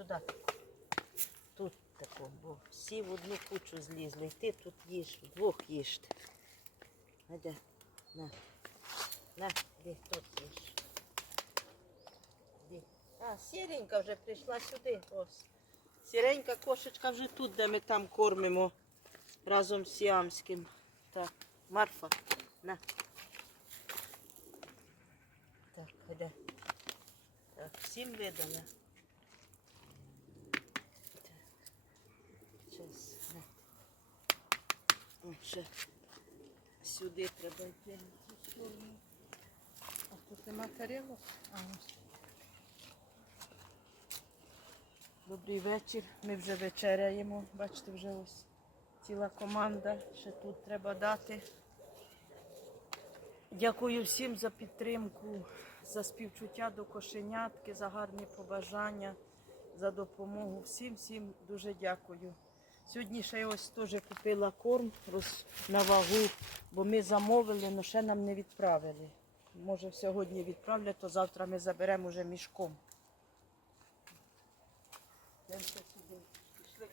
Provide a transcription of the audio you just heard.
сюди. Тут тако, бо всі в одну кучу злізли. І ти тут їж, вдвох їжте. Іде, на. На, де тут їж. Де. А, сіренька вже прийшла сюди. Ось. Сіренька кошечка вже тут, де ми там кормимо разом з Сіамським. Так, Марфа, на. Так, іде. Так, всім видала. Так. Щас, на. Ще сюди треба йти. А тут нема тарілок? А. Добрий вечір. Ми вже вечеряємо. Бачите, вже ось ціла команда. Ще тут треба дати. Дякую всім за підтримку, за співчуття до кошенятки, за гарні побажання, за допомогу. Всім, всім дуже дякую. Сьогодні ще я ось теж купила корм роз, на вагу, бо ми замовили, але ще нам не відправили. Може, сьогодні відправлять, то завтра ми заберемо вже мішком. Пішли.